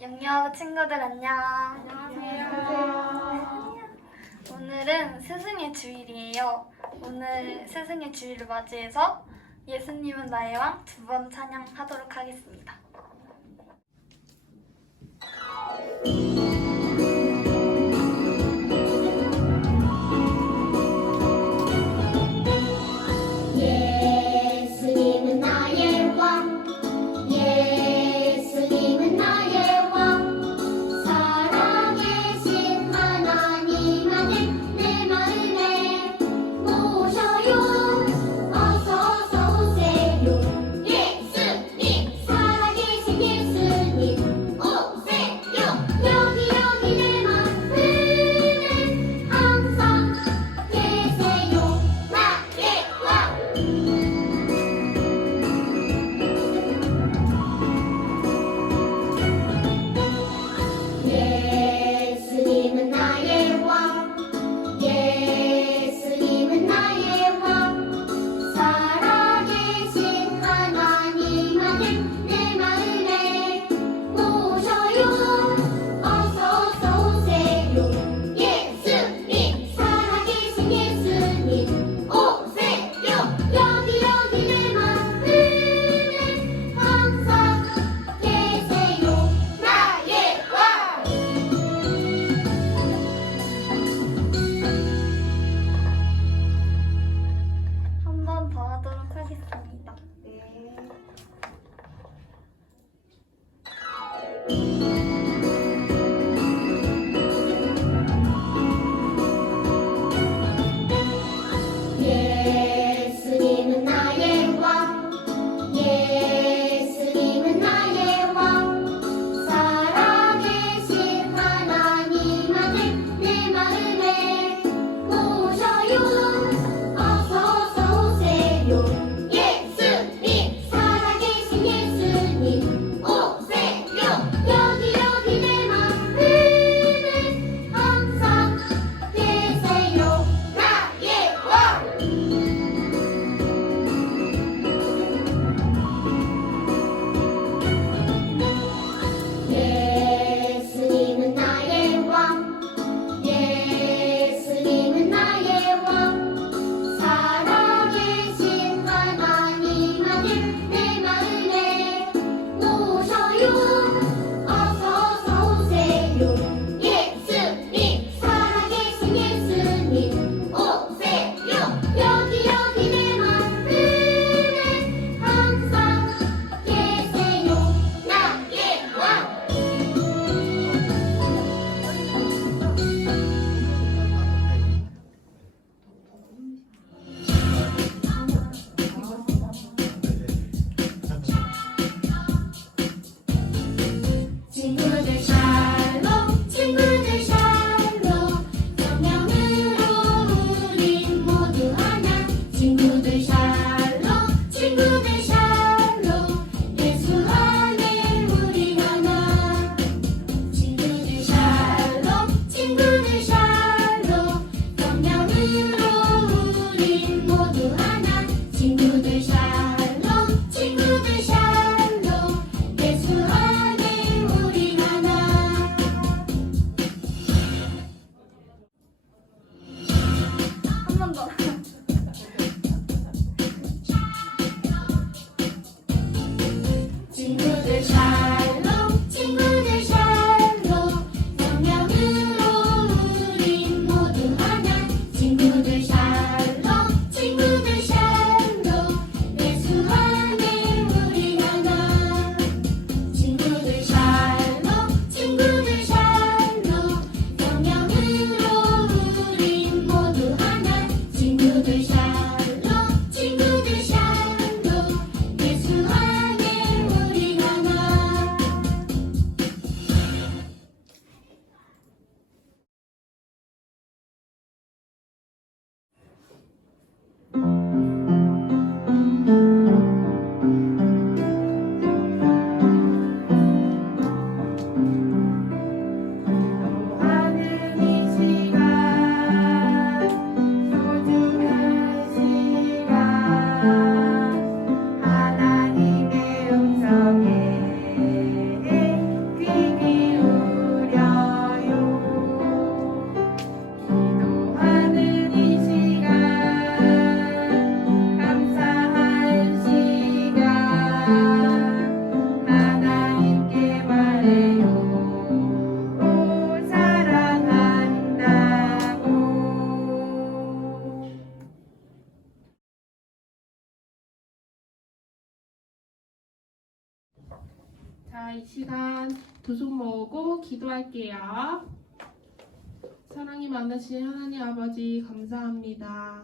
영유아부 친구들 안녕. 안녕하세요. 오늘은 스승의 주일이에요. 오늘 스승의 주일을 맞이해서 예수님은 나의 왕 2번 찬양하도록 하겠습니다. 예수님은 나의 왕, 예수님은 나의 왕, 살아계신 하나님 아들 내 마음에 모셔요. 어서 오세요. 예수님, 살아계신 예수님 오세요. 여기 내 마음에 항상 계세요. 나의 왕. 예수님은 나의 왕, 예수님은 나의 왕, 살아계신 하나님 아들 내 마음에 모셔요. 어서 오세요. 예수님, 살아계신 예수님 오세요. 여기 내 마음에 항상 계세요. 나의 왕. 한 번 더 하도록 하겠습니다. 자, 이 시간 두 손 모으고 기도할게요. 사랑이 많으신 하나님 아버지 감사합니다.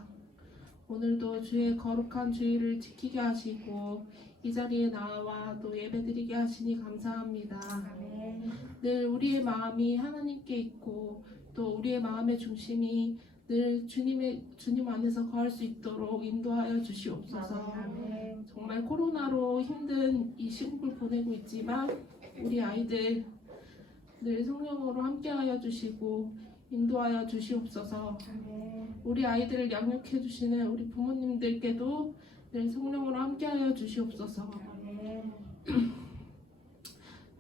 오늘도 주의 거룩한 주일을 지키게 하시고 이 자리에 나와 또 예배드리게 하시니 감사합니다. 늘 우리의 마음이 하나님께 있고 또 우리의 마음의 중심이 늘 주님 안에서 거할 수 있도록 인도하여 주시옵소서. 정말 코로나로 힘든 이 시국을 보내고 있지만 우리 아이들 늘 성령으로 함께하여 주시고 인도하여 주시옵소서. 우리 아이들을 양육해 주시는 우리 부모님들께도 늘 성령으로 함께하여 주시옵소서.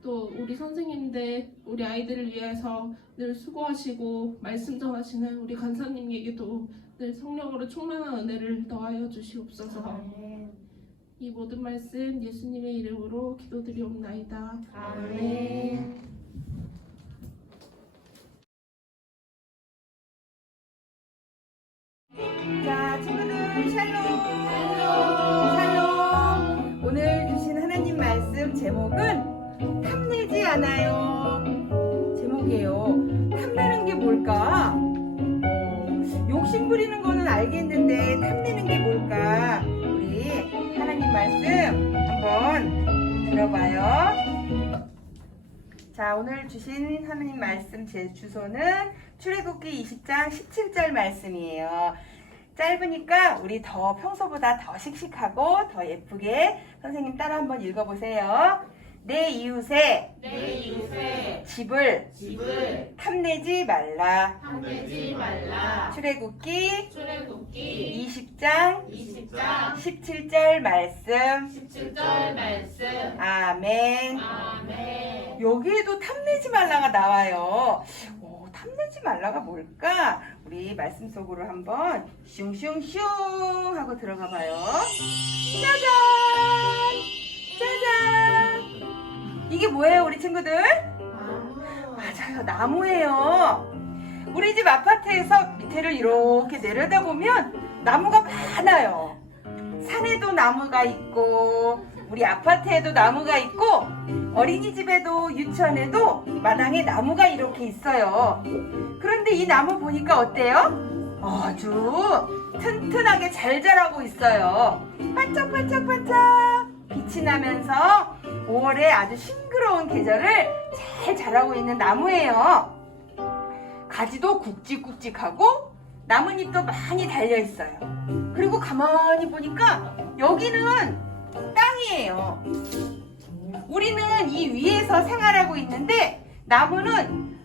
또 우리 선생님들 우리 아이들을 위해서 늘 수고하시고 말씀 전하시는 우리 간사님에게도 늘 성령으로 충만한 은혜를 더하여 주시옵소서. 이 모든 말씀 예수님의 이름으로 기도드리옵나이다. 아멘. 자, 친구들 샬롬. 샬롬. 오늘 주신 하나님 말씀 제목은 탐내지 않아요. 제목이에요. 탐내는 게 뭘까? 욕심 부리는 거는 알겠는데 탐내는 게 뭘까? 우리 하나님 말씀 한번 들어봐요. 자, 오늘 주신 하나님 말씀 제 주소는 출애굽기 20장 17절 말씀이에요. 짧으니까 우리 더 평소보다 더 씩씩하고 더 예쁘게 선생님 따라 한번 읽어보세요. 내 이웃의 집을 탐내지 말라. 출애굽기 20장 17절 말씀. 아멘. 여기에도 탐내지 말라가 나와요. 탐내지 말라가 뭘까? 우리 말씀 속으로 한번 슝슝슝 하고 들어가 봐요. 짜잔! 짜잔! 이게 뭐예요, 우리 친구들? 맞아요, 나무예요. 우리 집 아파트에서 밑에를 이렇게 내려다보면 나무가 많아요. 산에도 나무가 있고 우리 아파트에도 나무가 있고 어린이집에도 유치원에도 마당에 나무가 이렇게 있어요. 그런데 이 나무 보니까 어때요? 아주 튼튼하게 잘 자라고 있어요. 반짝반짝반짝 빛이 나면서 5월에 아주 싱그러운 계절을 잘 자라고 있는 나무예요. 가지도 굵직굵직하고 나뭇잎도 많이 달려있어요. 그리고 가만히 보니까 여기는 땅이에요. 우리는 이 위에서 생활하고 있는데 나무는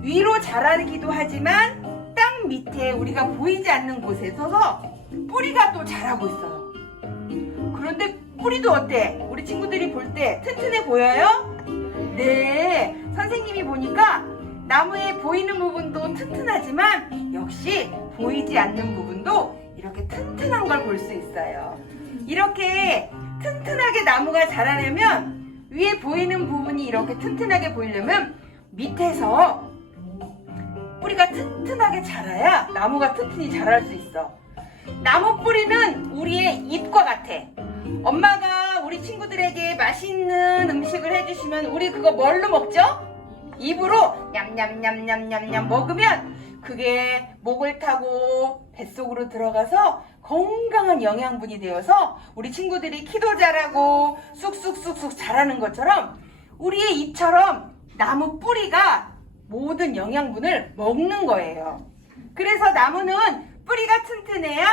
위로 자라기도 하지만 땅 밑에 우리가 보이지 않는 곳에 서서 뿌리가 또 자라고 있어요. 그런데 뿌리도 어때? 우리 친구들이 볼 때 튼튼해 보여요? 네, 선생님이 보니까 나무에 보이는 부분도 튼튼하지만 역시 보이지 않는 부분도 이렇게 튼튼한 걸 볼 수 있어요. 이렇게 튼튼하게 나무가 자라려면 위에 보이는 부분이 이렇게 튼튼하게 보이려면 밑에서 뿌리가 튼튼하게 자라야 나무가 튼튼히 자랄 수 있어. 나무 뿌리는 우리의 입과 같아. 엄마가 우리 친구들에게 맛있는 음식을 해주시면 우리 그거 뭘로 먹죠? 입으로 냠냠냠냠냠냠 먹으면 그게 목을 타고 뱃속으로 들어가서 건강한 영양분이 되어서 우리 친구들이 키도 자라고 쑥쑥쑥쑥 자라는 것처럼 우리의 입처럼 나무 뿌리가 모든 영양분을 먹는 거예요. 그래서 나무는 뿌리가 튼튼해야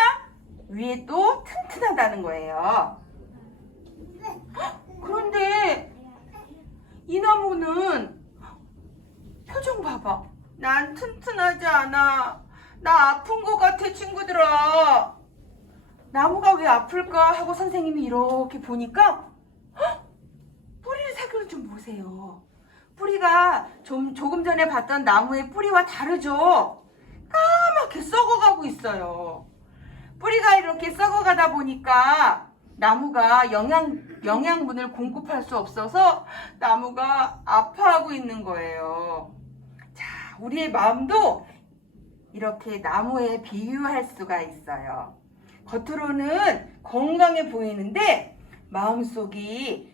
위에 또 튼튼하다는 거예요. 그런데 이 나무는 표정 봐봐. 난 튼튼하지 않아. 나 아픈 것 같아, 친구들아. 나무가 왜 아플까 하고 선생님이 이렇게 보니까 뿌리를 살펴 좀 보세요. 뿌리가 조금 전에 봤던 나무의 뿌리와 다르죠? 까맣게 썩어가고 있어요. 뿌리가 이렇게 썩어가다 보니까 나무가 영양분을 공급할 수 없어서 나무가 아파하고 있는 거예요. 자, 우리의 마음도 이렇게 나무에 비유할 수가 있어요. 겉으로는 건강해 보이는데 마음속이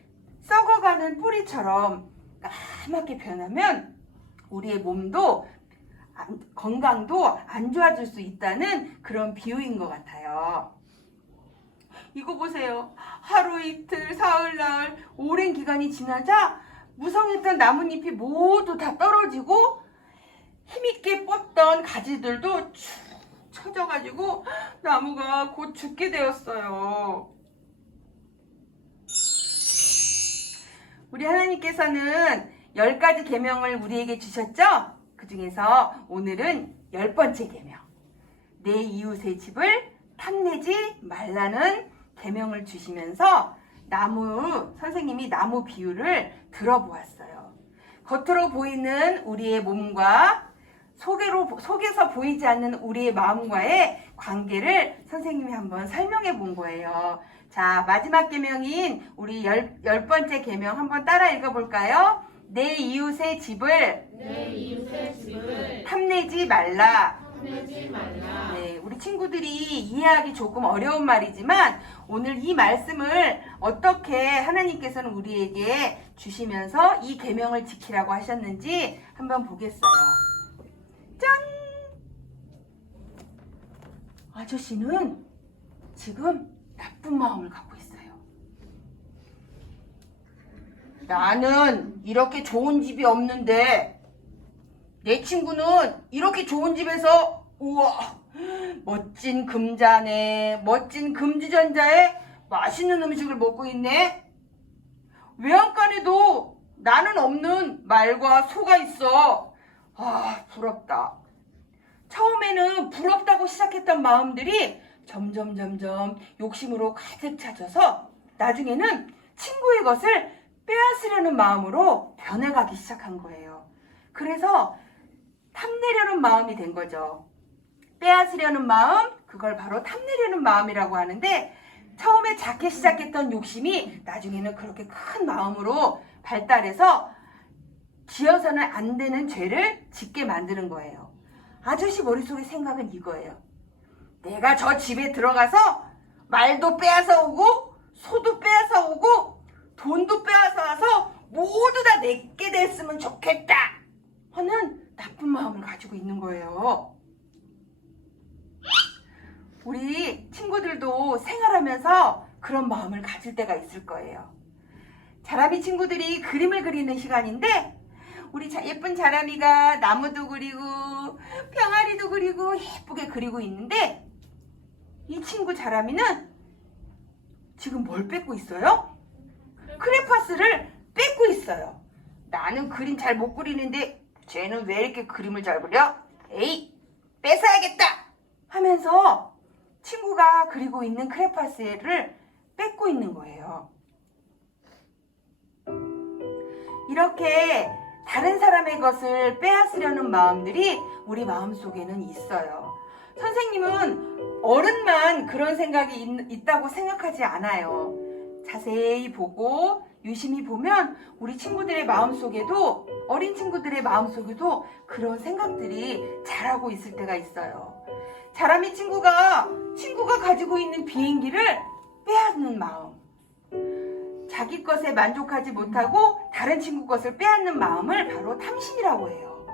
썩어가는 뿌리처럼 까맣게 변하면 우리의 몸도 건강도 안 좋아질 수 있다는 그런 비유인 것 같아요. 이거 보세요. 하루 이틀, 사흘날, 오랜 기간이 지나자 무성했던 나뭇잎이 모두 다 떨어지고 힘있게 뻗던 가지들도 축 처져가지고 나무가 곧 죽게 되었어요. 우리 하나님께서는 10가지 계명을 우리에게 주셨죠? 그 중에서 오늘은 10번째 계명, 내 이웃의 집을 탐내지 말라는 계명을 주시면서 선생님이 나무 비유를 들어보았어요. 겉으로 보이는 우리의 몸과 속에서 보이지 않는 우리의 마음과의 관계를 선생님이 한번 설명해 본 거예요. 자, 마지막 계명인 우리 10번째 계명 한번 따라 읽어볼까요? 내 이웃의 집을 탐내지 말라. 네, 우리 친구들이 이해하기 조금 어려운 말이지만 오늘 이 말씀을 어떻게 하나님께서는 우리에게 주시면서 이 계명을 지키라고 하셨는지 한번 보겠어요. 짠! 아저씨는 지금 나쁜 마음을 갖고 있어요. 나는 이렇게 좋은 집이 없는데 내 친구는 이렇게 좋은 집에서 우와 멋진 금잔에 멋진 금주전자에 맛있는 음식을 먹고 있네. 외양간에도 나는 없는 말과 소가 있어. 아, 부럽다. 처음에는 부럽다고 시작했던 마음들이 점점 욕심으로 가득 차져서 나중에는 친구의 것을 빼앗으려는 마음으로 변해가기 시작한 거예요. 그래서 탐내려는 마음이 된 거죠. 빼앗으려는 마음, 그걸 바로 탐내려는 마음이라고 하는데 처음에 작게 시작했던 욕심이 나중에는 그렇게 큰 마음으로 발달해서 지어서는 안 되는 죄를 짓게 만드는 거예요. 아저씨 머릿속의 생각은 이거예요. 내가 저 집에 들어가서 말도 빼앗아 오고 소도 빼앗아 오고 돈도 빼앗아 와서 모두 다 내게 됐으면 좋겠다 하는 나쁜 마음을 가지고 있는 거예요. 우리 친구들도 생활하면서 그런 마음을 가질 때가 있을 거예요. 자라미 친구들이 그림을 그리는 시간인데 우리 예쁜 자라미가 나무도 그리고 병아리도 그리고 예쁘게 그리고 있는데 이 친구 자라미는 지금 뭘 뺏고 있어요? 크레파스를 뺏고 있어요. 나는 그림 잘 못 그리는데 쟤는 왜 이렇게 그림을 잘 그려? 에이, 뺏어야겠다 하면서 친구가 그리고 있는 크레파스를 뺏고 있는 거예요. 이렇게 다른 사람의 것을 빼앗으려는 마음들이 우리 마음속에는 있어요. 선생님은 어른만 그런 생각이 있다고 생각하지 않아요. 자세히 보고 유심히 보면 우리 친구들의 마음속에도 어린 친구들의 마음속에도 그런 생각들이 자라고 있을 때가 있어요. 자라미 친구가 가지고 있는 비행기를 빼앗는 마음, 자기 것에 만족하지 못하고 다른 친구 것을 빼앗는 마음을 바로 탐심이라고 해요.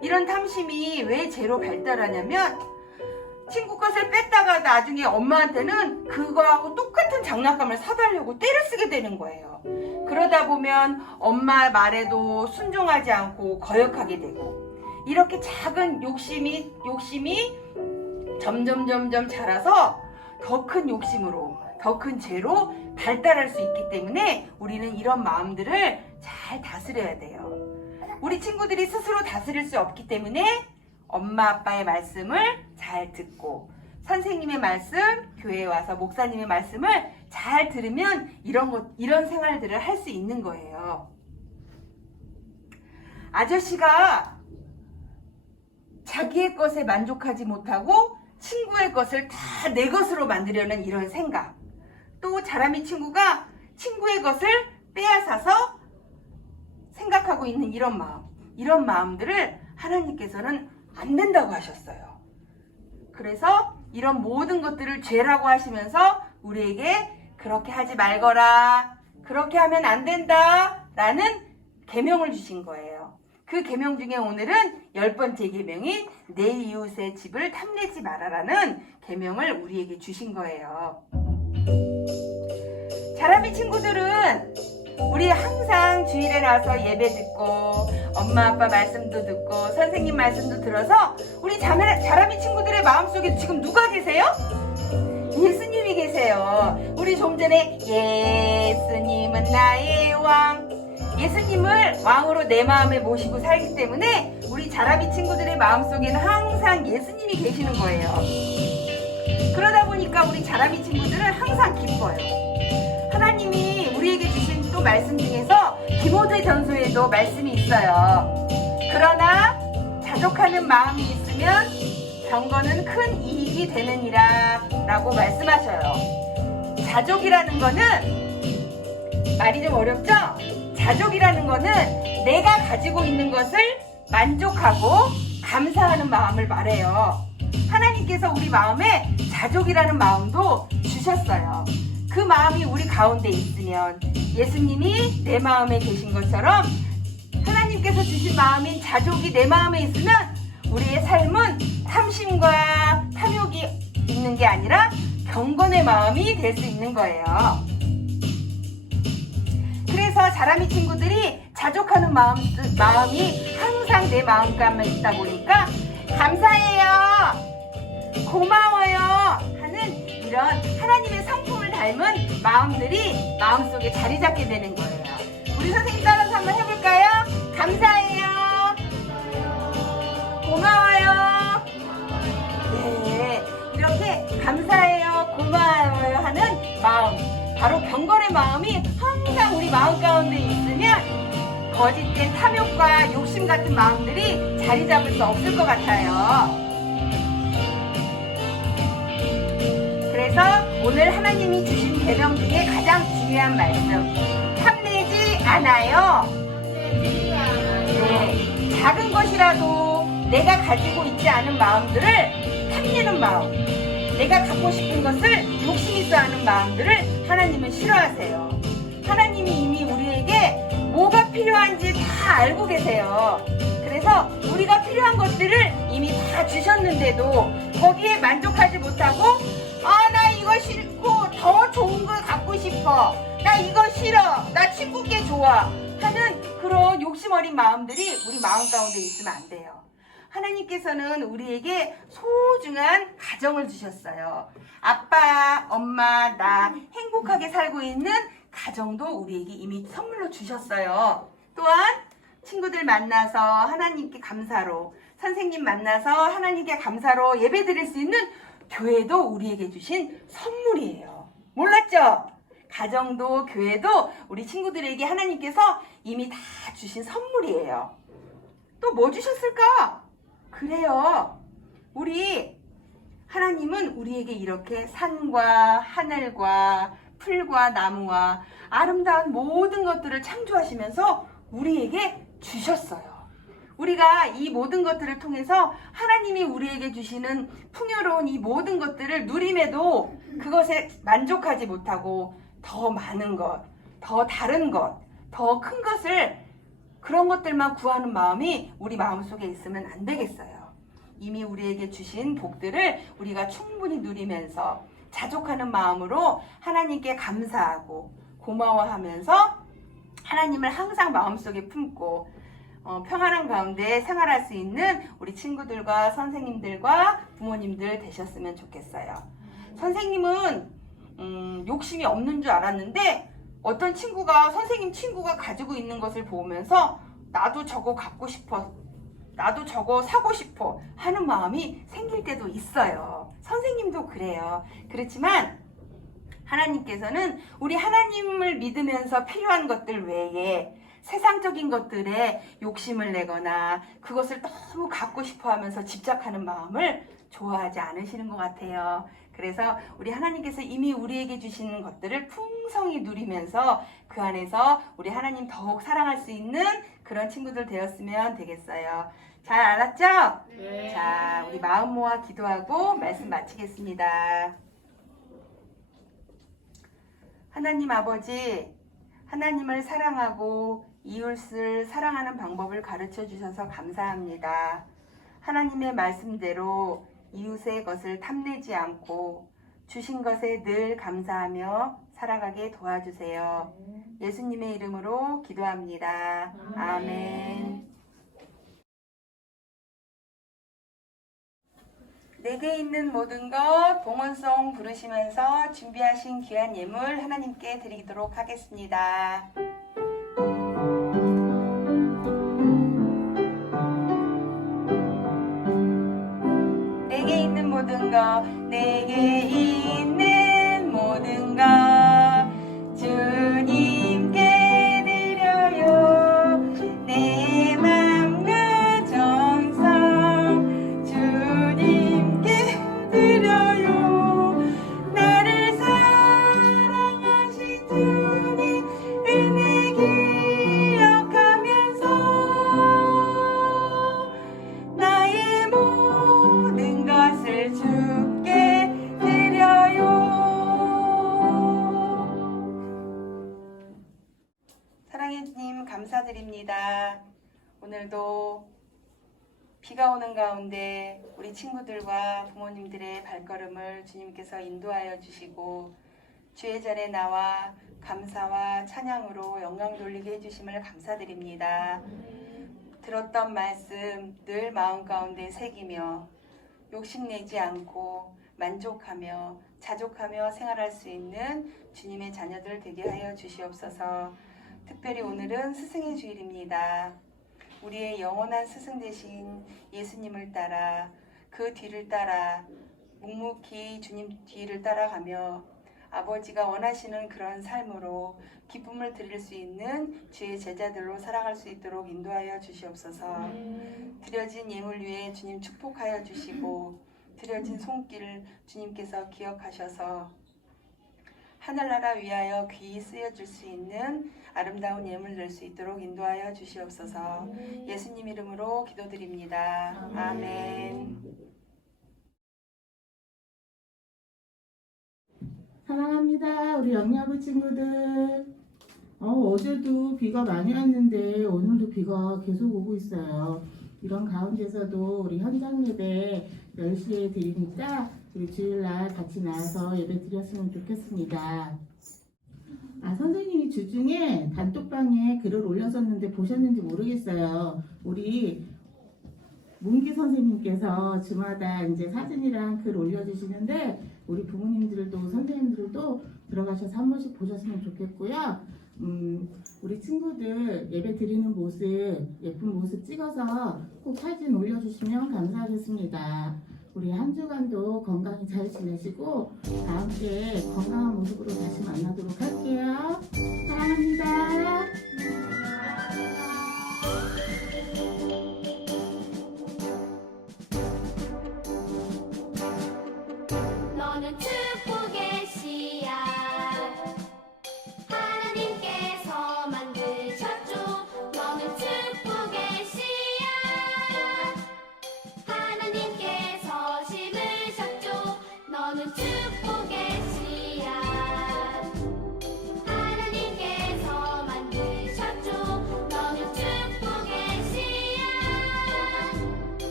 이런 탐심이 왜 죄로 발달하냐면 친구 것을 뺐다가 나중에 엄마한테는 그거하고 똑같은 장난감을 사달라고 떼를 쓰게 되는 거예요. 그러다 보면 엄마 말에도 순종하지 않고 거역하게 되고 이렇게 작은 욕심이 점점 자라서 더 큰 욕심으로 더 큰 죄로 발달할 수 있기 때문에 우리는 이런 마음들을 잘 다스려야 돼요. 우리 친구들이 스스로 다스릴 수 없기 때문에 엄마 아빠의 말씀을 잘 듣고 선생님의 말씀, 교회에 와서 목사님의 말씀을 잘 들으면 이런 생활들을 할 수 있는 거예요. 아저씨가 자기의 것에 만족하지 못하고 친구의 것을 다 내 것으로 만들려는 이런 생각, 또 자라미 친구가 친구의 것을 빼앗아서 생각하고 있는 이런 마음들을 하나님께서는 안 된다고 하셨어요. 그래서 이런 모든 것들을 죄라고 하시면서 우리에게 그렇게 하지 말거라, 그렇게 하면 안 된다라는 계명을 주신 거예요. 그 계명 중에 오늘은 10번째 계명인 내 이웃의 집을 탐내지 마라라는 계명을 우리에게 주신 거예요. 자라미 친구들은 우리 항상 주일에 나와서 예배 듣고 엄마 아빠 말씀도 듣고 선생님 말씀도 들어서 우리 자라미 친구들의 마음속에 지금 누가 계세요? 예수님이 계세요. 우리 좀 전에 예수님은 나의 왕, 예수님을 왕으로 내 마음에 모시고 살기 때문에 우리 자라미 친구들의 마음속에는 항상 예수님이 계시는 거예요. 그러다 보니까 우리 자라미 친구들은 항상 기뻐요. 하나님이 우리에게 주신 또 말씀 중에서 디모데전서에도 말씀이 있어요. 그러나 자족하는 마음이 있으면 경건은 큰 이익이 되느니라 라고 말씀하셔요. 자족이라는 거는 말이 좀 어렵죠? 자족이라는 거는 내가 가지고 있는 것을 만족하고 감사하는 마음을 말해요. 하나님께서 우리 마음에 자족이라는 마음도 주셨어요. 그 마음이 우리 가운데 있으면 예수님이 내 마음에 계신 것처럼 하나님께서 주신 마음인 자족이 내 마음에 있으면 우리의 삶은 탐심과 탐욕이 있는 게 아니라 경건의 마음이 될 수 있는 거예요. 그래서 자라미 친구들이 자족하는 마음이 항상 내 마음가에 있다 보니까 감사해요, 고마워요 하는 이런 하나님의 성품을 닮은 마음들이 마음속에 자리 잡게 되는 거예요. 우리 선생님 따라서 한번 해볼까요? 감사해요, 고마워요. 네, 이렇게 감사해요, 고마워요 하는 마음, 바로 경건의 마음이 항상 우리 마음 가운데 있으면 거짓된 탐욕과 욕심 같은 마음들이 자리 잡을 수 없을 것 같아요. 그래서 오늘 하나님이 주신 계명 중에 가장 중요한 말씀, 탐내지 않아요. 네, 작은 것이라도 내가 가지고 있지 않은 마음들을 탐내는 마음, 내가 갖고 싶은 것을 욕심 있어 하는 마음들을 하나님은 싫어하세요. 하나님이 이미 우리에게 뭐가 필요한지 다 알고 계세요. 그래서 우리가 필요한 것들을 이미 다 주셨는데도 거기에 만족하지 못하고 나 이거 싫고 더 좋은 걸 갖고 싶어, 나 이거 싫어, 나 친구 게 좋아 하는 그런 욕심 어린 마음들이 우리 마음 가운데 있으면 안 돼요. 하나님께서는 우리에게 소중한 가정을 주셨어요. 아빠, 엄마, 나 행복하게 살고 있는 가정도 우리에게 이미 선물로 주셨어요. 또한 친구들 만나서 하나님께 감사로, 선생님 만나서 하나님께 감사로 예배 드릴 수 있는 교회도 우리에게 주신 선물이에요. 몰랐죠? 가정도 교회도 우리 친구들에게 하나님께서 이미 다 주신 선물이에요. 또 뭐 주셨을까? 그래요. 우리 하나님은 우리에게 이렇게 산과 하늘과 풀과 나무와 아름다운 모든 것들을 창조하시면서 우리에게 주셨어요. 우리가 이 모든 것들을 통해서 하나님이 우리에게 주시는 풍요로운 이 모든 것들을 누림에도 그것에 만족하지 못하고 더 많은 것, 더 다른 것, 더 큰 것을, 그런 것들만 구하는 마음이 우리 마음속에 있으면 안 되겠어요. 이미 우리에게 주신 복들을 우리가 충분히 누리면서 자족하는 마음으로 하나님께 감사하고 고마워하면서 하나님을 항상 마음속에 품고 평안한 가운데 생활할 수 있는 우리 친구들과 선생님들과 부모님들 되셨으면 좋겠어요. 선생님은 욕심이 없는 줄 알았는데 어떤 친구가 선생님 친구가 가지고 있는 것을 보면서 나도 저거 갖고 싶어, 나도 저거 사고 싶어 하는 마음이 생길 때도 있어요. 선생님도 그래요. 그렇지만 하나님께서는 우리 하나님을 믿으면서 필요한 것들 외에 세상적인 것들에 욕심을 내거나 그것을 너무 갖고 싶어 하면서 집착하는 마음을 좋아하지 않으시는 것 같아요. 그래서 우리 하나님께서 이미 우리에게 주시는 것들을 풍성히 누리면서 그 안에서 우리 하나님 더욱 사랑할 수 있는 그런 친구들 되었으면 되겠어요. 잘 알았죠? 네. 자, 우리 마음 모아 기도하고 말씀 마치겠습니다. 하나님 아버지, 하나님을 사랑하고 이웃을 사랑하는 방법을 가르쳐 주셔서 감사합니다. 하나님의 말씀대로 이웃의 것을 탐내지 않고 주신 것에 늘 감사하며 살아가게 도와주세요. 예수님의 이름으로 기도합니다. 아멘. 내게 있는 모든 것 봉헌송 부르시면서 준비하신 귀한 예물 하나님께 드리도록 하겠습니다. 내게 있는 모든 것, 내게 있는 모든 것 주님께 드려요. 내 맘과 정성 주님께 드려요. 나를 사랑하신 주님 은혜 기억하면서 나의 모든 것을 주께 드려요. 사랑해 주님 감사드립니다. 오늘도 비가 오는 가운데 우리 친구들과 부모님들의 발걸음을 주님께서 인도하여 주시고 주의 전에 나와 감사와 찬양으로 영광 돌리게 해주심을 감사드립니다. 들었던 말씀 늘 마음 가운데 새기며 욕심내지 않고 만족하며 자족하며 생활할 수 있는 주님의 자녀들 되게 하여 주시옵소서. 특별히 오늘은 스승의 주일입니다. 우리의 영원한 스승 되신 예수님을 따라 그 뒤를 따라 묵묵히 주님 뒤를 따라가며 아버지가 원하시는 그런 삶으로 기쁨을 드릴 수 있는 주의 제자들로 살아갈 수 있도록 인도하여 주시옵소서. 드려진 예물 위에 주님 축복하여 주시고 드려진 손길 주님께서 기억하셔서 하늘나라 위하여 귀히 쓰여줄 수 있는 아름다운 예물 낼 수 있도록 인도하여 주시옵소서. 예수님 이름으로 기도드립니다. 아멘. 사랑합니다. 우리 영야부 친구들. 어제도 비가 많이 왔는데 오늘도 비가 계속 오고 있어요. 이런 가운데서도 우리 현장 예배 10시에 드리니까 우리 주일날 같이 나와서 예배 드렸으면 좋겠습니다. 선생님이 주중에 단톡방에 글을 올렸었는데 보셨는지 모르겠어요. 우리 문기 선생님께서 주마다 이제 사진이랑 글 올려주시는데 우리 부모님들도 선생님들도 들어가셔서 한 번씩 보셨으면 좋겠고요. 우리 친구들 예배 드리는 모습, 예쁜 모습 찍어서 꼭 사진 올려주시면 감사하겠습니다. 우리 한 주간도 건강히 잘 지내시고 다음 주에 건강한 모습으로 다시 만나도록 할게요. 사랑합니다.